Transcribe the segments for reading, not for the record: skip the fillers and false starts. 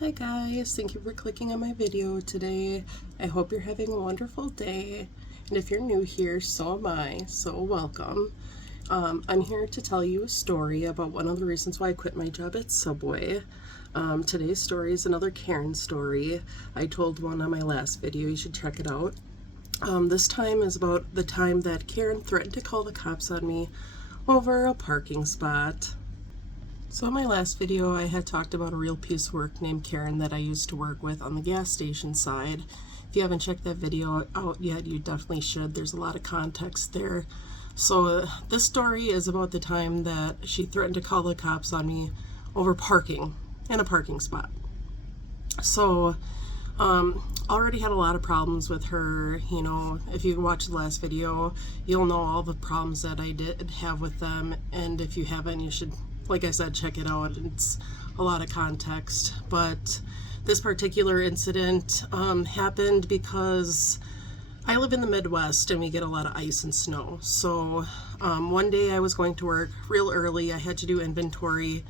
Hi guys, thank you for clicking on my video today. I hope you're having a wonderful day. And if you're new here, so am I, so welcome. I'm here to tell you a story about one of the reasons why I quit my job at Subway. Today's story is another Karen story. I told one on my last video, you should check it out. This time is about the time that Karen threatened to call the cops on me over a parking spot. So in my last video, I had talked about a real piece of work named Karen that I used to work with on the gas station side. If you haven't checked that video out yet, you definitely should. There's a lot of context there. So this story is about the time that she threatened to call the cops on me over parking in a parking spot. So already had a lot of problems with her. You know, if you watch the last video, you'll know all the problems that I did have with them. And if you haven't, you should, like I said, check it out. It's a lot of context. But this particular incident happened because I live in the Midwest and we get a lot of ice and snow. So one day I was going to work real early. I had to do inventory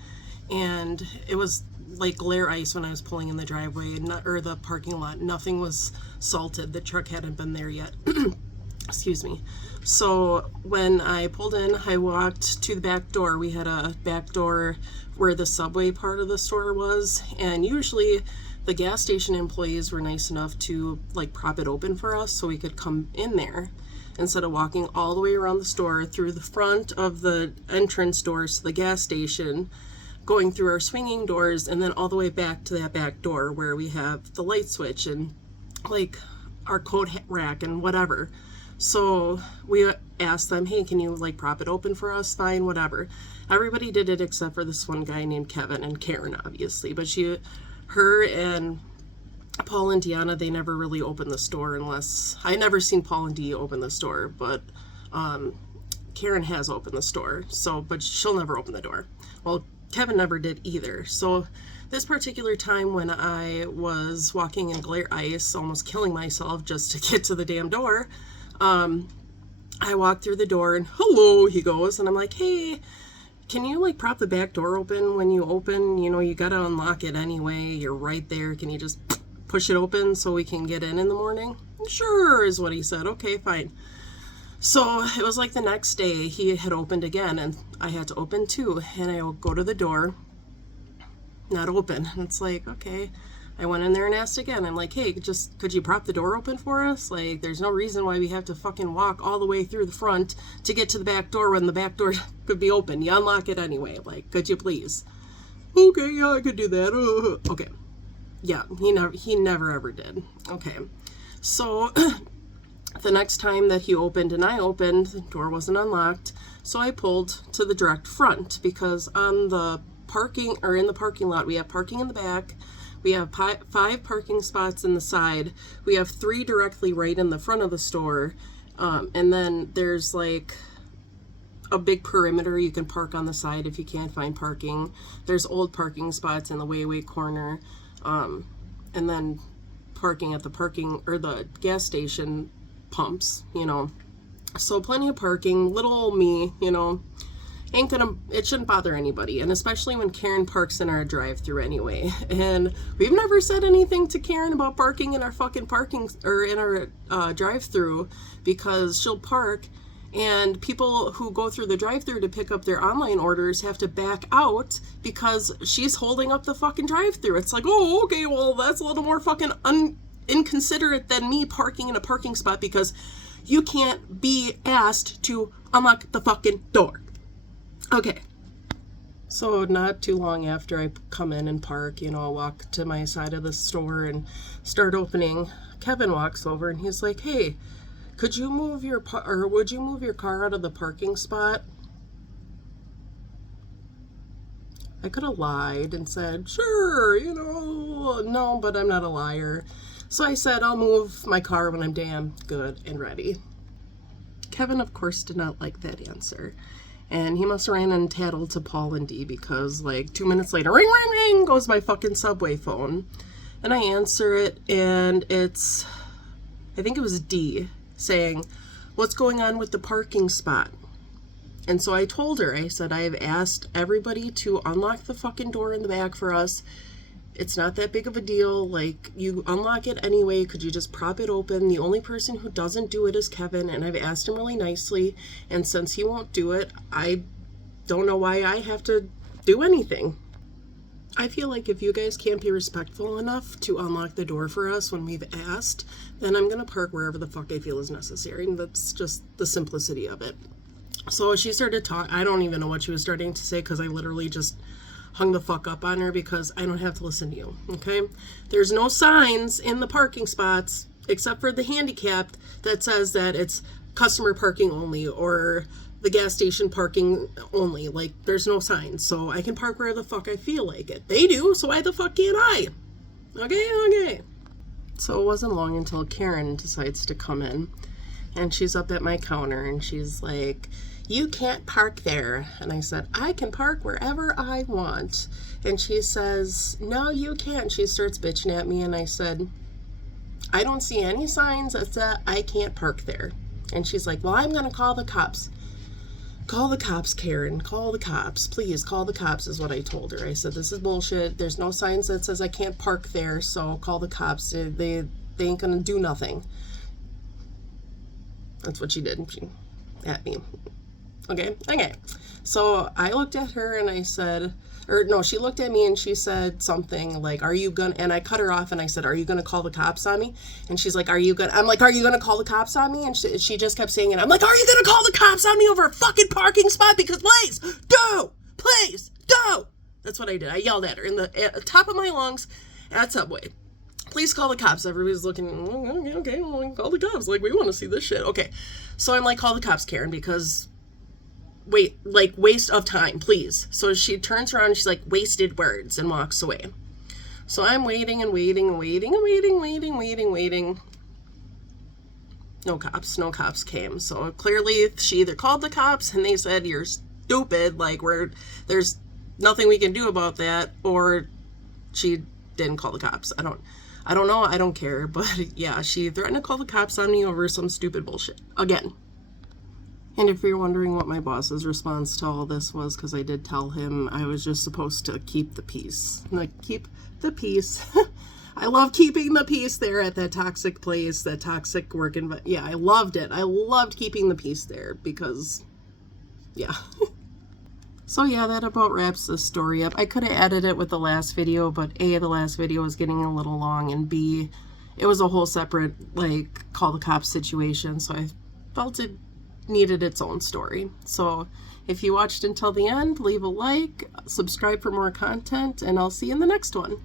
and it was like glare ice when I was pulling in the driveway or the parking lot. Nothing was salted. The truck hadn't been there yet. Excuse me. So when I pulled in, I walked to the back door. We had a back door where the Subway part of the store was, and usually the gas station employees were nice enough to like prop it open for us so we could come in there instead of walking all the way around the store through the front of the entrance doors to the gas station, going through our swinging doors, and then all the way back to that back door where we have the light switch and like our coat rack and whatever. So we asked them, hey, can you like prop it open for us? Fine, whatever. Everybody did it except for this one guy named Kevin and Karen, obviously. But her and Paul and Deanna, they never really opened the store unless, I never seen Paul and Dee open the store, but Karen has opened the store, so, but she'll never open the door. Well, Kevin never did either. So this particular time when I was walking in glare ice, almost killing myself just to get to the damn door, I walked through the door and hello, he goes, and I'm like, hey, can you like prop the back door open when you open? You know, you gotta unlock it anyway. You're right there. Can you just push it open so we can get in the morning? Sure, is what he said. Okay, fine. So it was like the next day he had opened again and I had to open too. And I go to the door, not open. And it's like, okay. I went in there and asked again. I'm like, hey, just could you prop the door open for us? Like, there's no reason why we have to fucking walk all the way through the front to get to the back door when the back door could be open. You unlock it anyway. Like, could you please? Okay, yeah, I could do that. Okay. Yeah, he never ever did. Okay. So the next time that he opened and I opened, the door wasn't unlocked. So I pulled to the direct front because on the parking or in the parking lot, we have parking in the back. We have 5 parking spots in the side. We have 3 directly right in the front of the store. And then there's like a big perimeter. You can park on the side if you can't find parking. There's old parking spots in the way corner. And then parking at the parking or the gas station pumps, you know. So plenty of parking. Little old me, you know. It shouldn't bother anybody, and especially when Karen parks in our drive-thru anyway. And we've never said anything to Karen about parking in our fucking parking or in our drive-thru, because she'll park and people who go through the drive-thru to pick up their online orders have to back out because she's holding up the fucking drive-thru. It's like, oh, okay, well, that's a little more fucking inconsiderate than me parking in a parking spot because you can't be asked to unlock the fucking door. Okay, so not too long after I come in and park, you know, I'll walk to my side of the store and start opening. Kevin walks over and he's like, hey, could you move would you move your car out of the parking spot? I could have lied and said, sure, you know, no, but I'm not a liar. So I said, I'll move my car when I'm damn good and ready. Kevin, of course, did not like that answer. And he must have ran and tattled to Paul and Dee because like 2 minutes later, ring, ring, ring, goes my fucking Subway phone. And I answer it and it's, I think it was Dee saying, what's going on with the parking spot? And so I told her, I said, I've asked everybody to unlock the fucking door in the back for us. It's not that big of a deal. Like, you unlock it anyway. Could you just prop it open? The only person who doesn't do it is Kevin, and I've asked him really nicely. And since he won't do it, I don't know why I have to do anything. I feel like if you guys can't be respectful enough to unlock the door for us when we've asked, then I'm going to park wherever the fuck I feel is necessary. And that's just the simplicity of it. So she started talking. I don't even know what she was starting to say because I literally just hung the fuck up on her because I don't have to listen to you, okay? There's no signs in the parking spots except for the handicapped that says that it's customer parking only or the gas station parking only. Like, there's no signs, so I can park where the fuck I feel like it. They do, so why the fuck can't I? Okay. So it wasn't long until Karen decides to come in, and she's up at my counter, and she's like, you can't park there. And I said, I can park wherever I want. And she says, no, you can't. She starts bitching at me, and I said, I don't see any signs that say I can't park there. And she's like, well, I'm going to call the cops. Call the cops, Karen. Call the cops. Please, call the cops is what I told her. I said, this is bullshit. There's no signs that says I can't park there, so call the cops. They ain't going to do nothing. That's what she did. She at me. Okay. So I looked at her and I said, or no, she looked at me and she said something like, are you gonna, and I cut her off and I said, are you gonna call the cops on me? And she's like, I'm like, are you gonna call the cops on me? And she just kept saying it. I'm like, are you gonna call the cops on me over a fucking parking spot? Because please do. That's what I did. I yelled at her at the top of my lungs at Subway. Please call the cops. Everybody's looking, okay, well, call the cops. Like, we want to see this shit. Okay. So I'm like, call the cops, Karen, because waste of time, please. So she turns around and she's like, wasted words, and walks away. So I'm waiting. No cops came. So clearly she either called the cops and they said, you're stupid, like, there's nothing we can do about that, or she didn't call the cops. I don't know. I don't care. But yeah, she threatened to call the cops on me over some stupid bullshit again. And if you're wondering what my boss's response to all this was, because I did tell him I was just supposed to keep the peace. Like, keep the peace. I love keeping the peace there at that toxic place, that toxic work environment. Yeah, I loved it. I loved keeping the peace there because, yeah. So yeah, that about wraps this story up. I could have added it with the last video, but A, the last video was getting a little long, and B, it was a whole separate, like, call the cops situation, so I felt it needed its own story. So if you watched until the end, leave a like, subscribe for more content, and I'll see you in the next one.